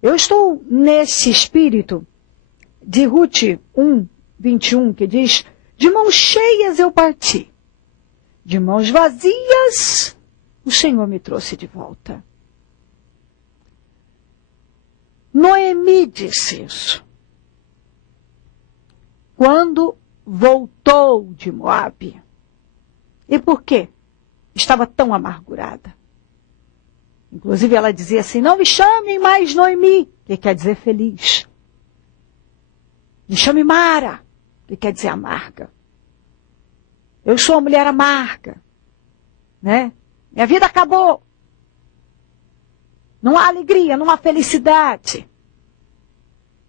Eu estou nesse espírito de Ruth 1:21, que diz: de mãos cheias eu parti, de mãos vazias o Senhor me trouxe de volta. Noemi disse isso quando voltou de Moabe. E por quê? Estava tão amargurada. Inclusive ela dizia assim: não me chamem mais Noemi, que quer dizer feliz. Me chame Mara, que quer dizer amarga. Eu sou uma mulher amarga, né? Minha vida acabou. Não há alegria, não há felicidade.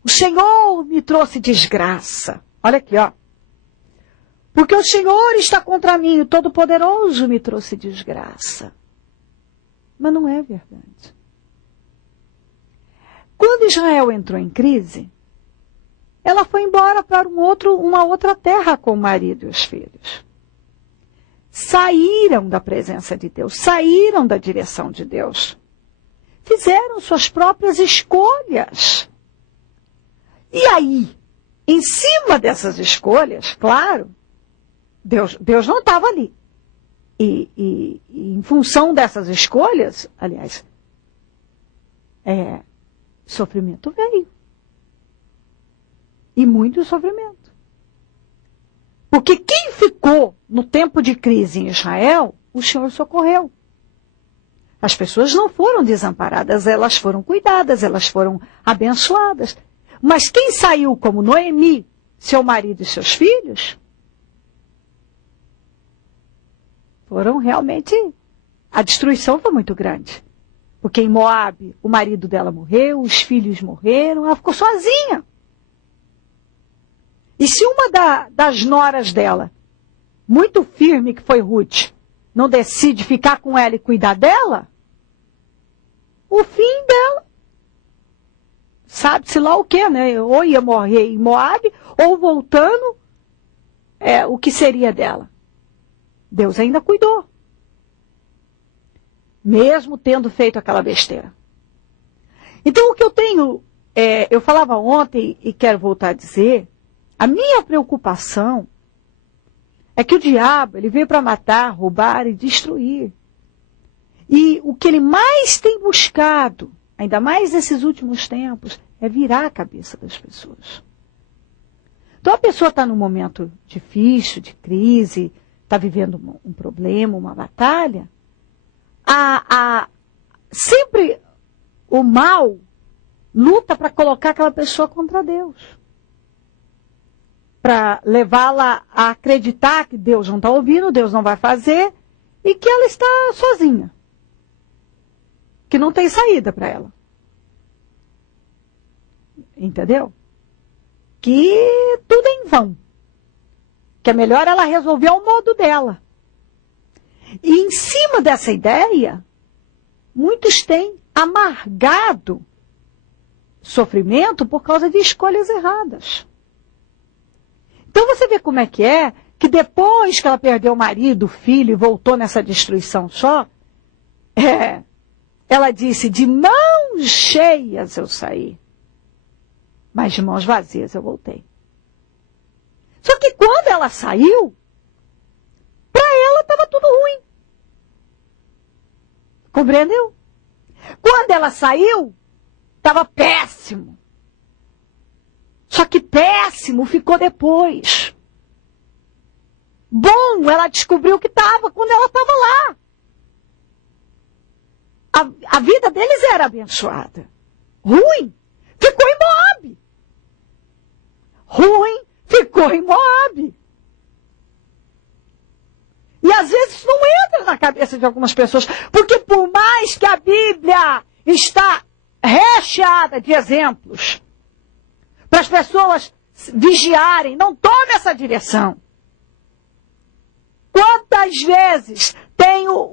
O Senhor me trouxe desgraça. Olha aqui, ó. Porque o Senhor está contra mim, o Todo-Poderoso me trouxe desgraça. Mas não é verdade. Quando Israel entrou em crise, ela foi embora para uma outra terra com o marido e os filhos. Saíram da presença de Deus, saíram da direção de Deus. Fizeram suas próprias escolhas. E aí, em cima dessas escolhas, claro, Deus não estava ali. E em função dessas escolhas, aliás, sofrimento veio. E muito sofrimento. Porque quem ficou no tempo de crise em Israel, o Senhor socorreu. As pessoas não foram desamparadas, elas foram cuidadas, elas foram abençoadas. Mas quem saiu como Noemi, seu marido e seus filhos, foram realmente... A destruição foi muito grande. Porque em Moabe, o marido dela morreu, os filhos morreram, ela ficou sozinha. E se uma das noras dela, muito firme que foi Ruth, não decide ficar com ela e cuidar dela, o fim dela, sabe-se lá o quê, né? Ou ia morrer em Moabe, ou voltando, o que seria dela. Deus ainda cuidou. Mesmo tendo feito aquela besteira. Então o que eu tenho, eu falava ontem e quero voltar a dizer, a minha preocupação é que o diabo, ele veio para matar, roubar e destruir. E o que ele mais tem buscado, ainda mais nesses últimos tempos, é virar a cabeça das pessoas. Então a pessoa está num momento difícil, de crise, está vivendo um problema, uma batalha. Sempre o mal luta para colocar aquela pessoa contra Deus. Para levá-la a acreditar que Deus não está ouvindo, Deus não vai fazer, e que ela está sozinha. Que não tem saída para ela. Entendeu? Que tudo é em vão. Que é melhor ela resolver ao modo dela. E em cima dessa ideia, muitos têm amargado sofrimento por causa de escolhas erradas. Então você vê como é que depois que ela perdeu o marido, o filho e voltou nessa destruição só, ela disse: de mãos cheias eu saí, mas de mãos vazias eu voltei. Só que quando ela saiu, para ela estava tudo ruim. Compreendeu? Quando ela saiu, estava péssimo. Só que péssimo ficou depois. Bom, ela descobriu que estava quando ela estava lá. A vida deles era abençoada. Ruim, ficou em Moabe. Ruim, ficou em Moabe. E às vezes não entra na cabeça de algumas pessoas, porque por mais que a Bíblia está recheada de exemplos, para as pessoas vigiarem, não tome essa direção. Quantas vezes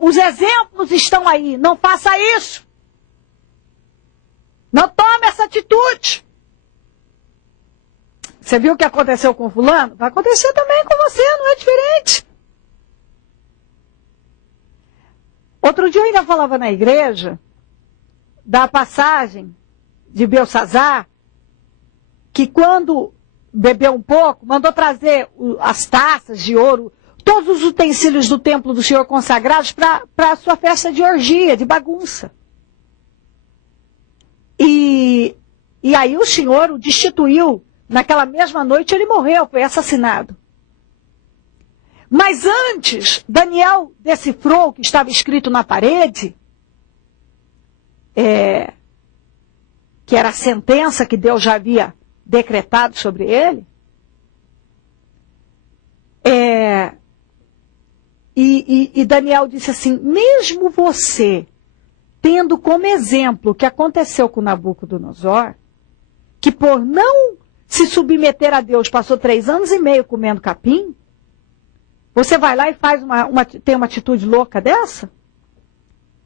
os exemplos estão aí, não faça isso. Não tome essa atitude. Você viu o que aconteceu com fulano? Vai acontecer também com você, não é diferente. Outro dia eu ainda falava na igreja da passagem de Belsazar, que quando bebeu um pouco, mandou trazer as taças de ouro, todos os utensílios do templo do Senhor consagrados para a sua festa de orgia, de bagunça. E aí o Senhor o destituiu. Naquela mesma noite ele morreu, foi assassinado. Mas antes, Daniel decifrou o que estava escrito na parede, que era a sentença que Deus já havia decretado sobre ele. E Daniel disse assim, mesmo você, tendo como exemplo o que aconteceu com Nabucodonosor, que por não se submeter a Deus passou 3 anos e meio comendo capim, você vai lá e tem uma atitude louca dessa?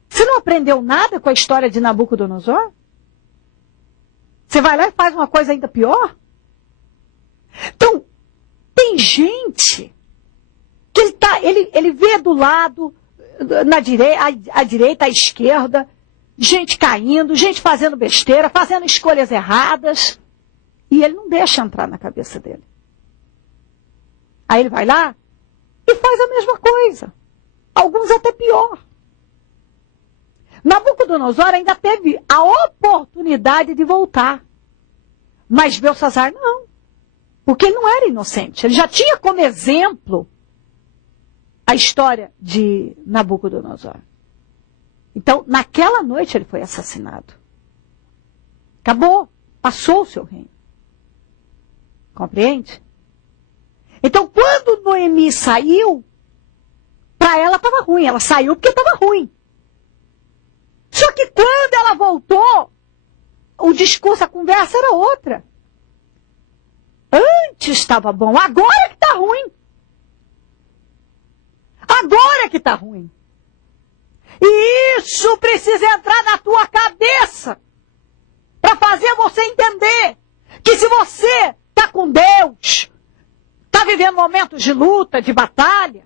Você não aprendeu nada com a história de Nabucodonosor? Você vai lá e faz uma coisa ainda pior? Então, tem gente que ele vê do lado, à direita, à esquerda, gente caindo, gente fazendo besteira, fazendo escolhas erradas, e ele não deixa entrar na cabeça dele. Aí ele vai lá e faz a mesma coisa. Alguns até pior. Nabucodonosor ainda teve a oportunidade de voltar. Mas Belsazar não. Porque ele não era inocente. Ele já tinha como exemplo a história de Nabucodonosor. Então, naquela noite ele foi assassinado. Acabou. Passou o seu reino. Compreende? Então, quando Noemi saiu, para ela estava ruim. Ela saiu porque estava ruim. Só que quando ela voltou, o discurso, a conversa era outra. Antes estava bom, agora que está ruim. Agora que está ruim. E isso precisa entrar na tua cabeça para fazer você entender que se você está com Deus, está vivendo momentos de luta, de batalha,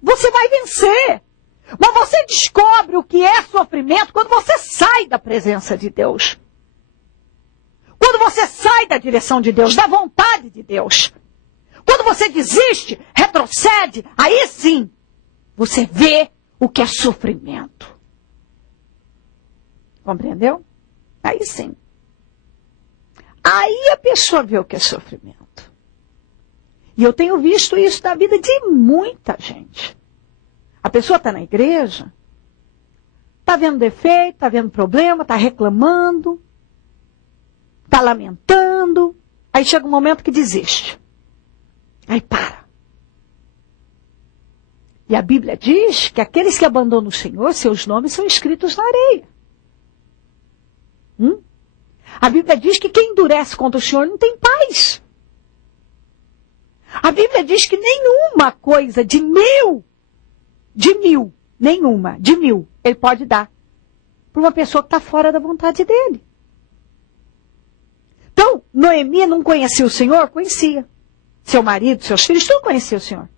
você vai vencer. Mas você descobre o que é sofrimento quando você sai da presença de Deus. Quando você sai da direção de Deus, da vontade de Deus. Quando você desiste, retrocede, aí sim, você vê o que é sofrimento. Compreendeu? Aí sim. Aí a pessoa vê o que é sofrimento. E eu tenho visto isso na vida de muita gente. A pessoa está na igreja, está vendo defeito, está vendo problema, está reclamando, está lamentando, aí chega um momento que desiste. Aí para. E a Bíblia diz que aqueles que abandonam o Senhor, seus nomes são escritos na areia. A Bíblia diz que quem endurece contra o Senhor não tem paz. A Bíblia diz que nenhuma coisa de mil, ele pode dar para uma pessoa que está fora da vontade dele. Então, Noemi não conhecia o Senhor? Conhecia. Seu marido, seus filhos, tudo conhecia o Senhor.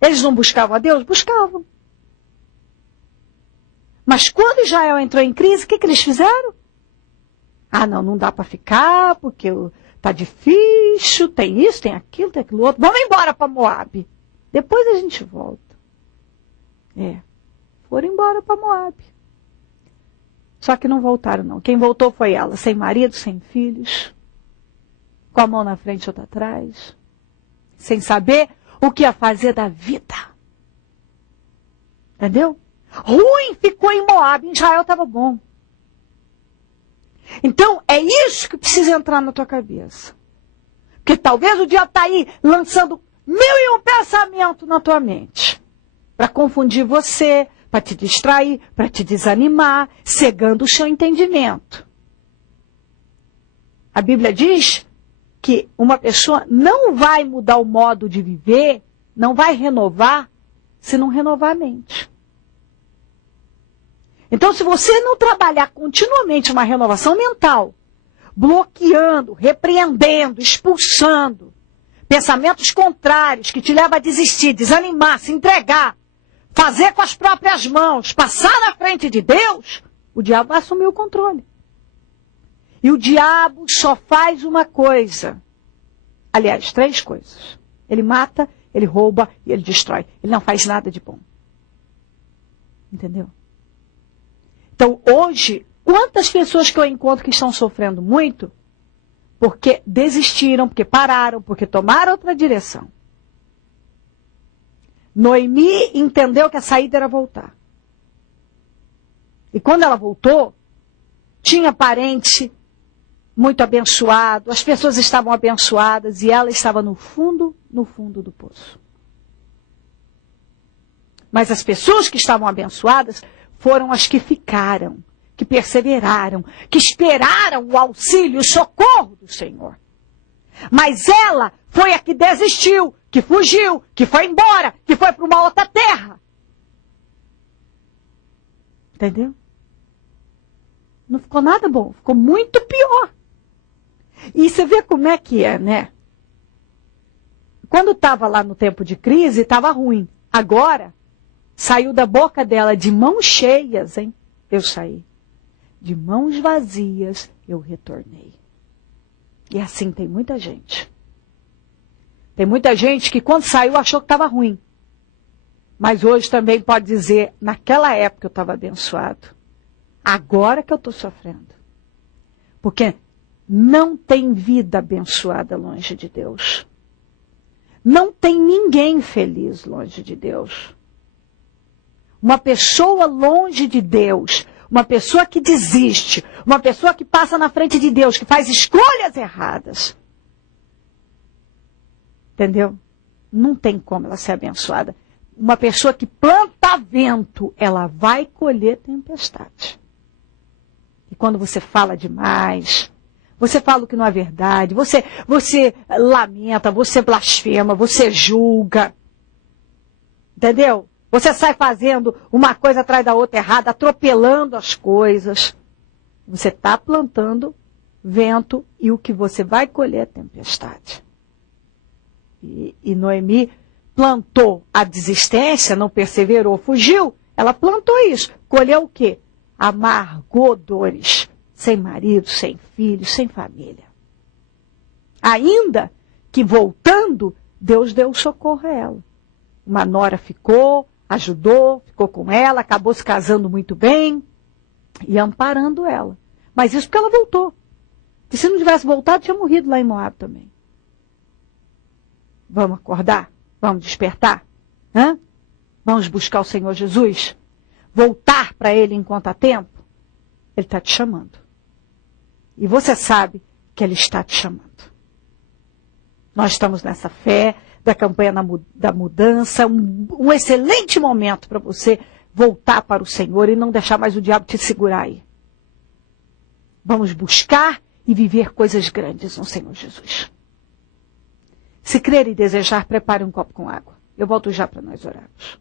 Eles não buscavam a Deus? Buscavam. Mas quando Israel entrou em crise, o que eles fizeram? Ah, não dá para ficar, porque está difícil, tem isso, tem aquilo outro. Vamos embora para Moabe. Depois a gente volta. Foram embora para Moabe. Só que não voltaram, não. Quem voltou foi ela, sem marido, sem filhos, com a mão na frente e outra atrás, sem saber o que ia fazer da vida. Entendeu? Ruim ficou em Moabe, em Israel estava bom. Então, é isso que precisa entrar na tua cabeça. Porque talvez o diabo está aí lançando 1001 pensamentos na tua mente. Para confundir você, para te distrair, para te desanimar, cegando o seu entendimento. A Bíblia diz que uma pessoa não vai mudar o modo de viver, não vai renovar, se não renovar a mente. Então, se você não trabalhar continuamente uma renovação mental, bloqueando, repreendendo, expulsando pensamentos contrários que te levam a desistir, desanimar, se entregar, fazer com as próprias mãos, passar na frente de Deus, o diabo vai assumir o controle. E o diabo só faz uma coisa. Aliás, 3 coisas. Ele mata, ele rouba e ele destrói. Ele não faz nada de bom. Entendeu? Então, hoje, quantas pessoas que eu encontro que estão sofrendo muito porque desistiram, porque pararam, porque tomaram outra direção. Noemi entendeu que a saída era voltar. E quando ela voltou, tinha parente muito abençoado, as pessoas estavam abençoadas e ela estava no fundo do poço. Mas as pessoas que estavam abençoadas foram as que ficaram, que perseveraram, que esperaram o auxílio, o socorro do Senhor. Mas ela foi a que desistiu, que fugiu, que foi embora, que foi para uma outra terra. Entendeu? Não ficou nada bom, ficou muito pior. E você vê como é que é, né? Quando estava lá no tempo de crise, estava ruim. Agora, saiu da boca dela de mãos cheias, hein? Eu saí. De mãos vazias, eu retornei. E assim tem muita gente. Tem muita gente que quando saiu achou que estava ruim. Mas hoje também pode dizer, naquela época eu estava abençoado. Agora que eu estou sofrendo. Porque não tem vida abençoada longe de Deus. Não tem ninguém feliz longe de Deus. Uma pessoa longe de Deus, uma pessoa que desiste, uma pessoa que passa na frente de Deus, que faz escolhas erradas. Entendeu? Não tem como ela ser abençoada. Uma pessoa que planta vento, ela vai colher tempestade. E quando você fala demais, você fala o que não é verdade, você lamenta, você blasfema, você julga. Entendeu? Você sai fazendo uma coisa atrás da outra errada, atropelando as coisas. Você está plantando vento e o que você vai colher é tempestade. E Noemi plantou a desistência, não perseverou, fugiu. Ela plantou isso. Colheu o quê? Amargou dores. Sem marido, sem filho, sem família. Ainda que voltando, Deus deu socorro a ela. Uma nora ficou, ajudou, ficou com ela, acabou se casando muito bem e amparando ela. Mas isso porque ela voltou. Porque se não tivesse voltado, tinha morrido lá em Moab também. Vamos acordar? Vamos despertar? Hã? Vamos buscar o Senhor Jesus? Voltar para Ele enquanto há tempo? Ele está te chamando. E você sabe que Ele está te chamando. Nós estamos nessa fé da campanha da mudança, um excelente momento para você voltar para o Senhor e não deixar mais o diabo te segurar aí. Vamos buscar e viver coisas grandes no Senhor Jesus. Se crer e desejar, prepare um copo com água. Eu volto já para nós orarmos.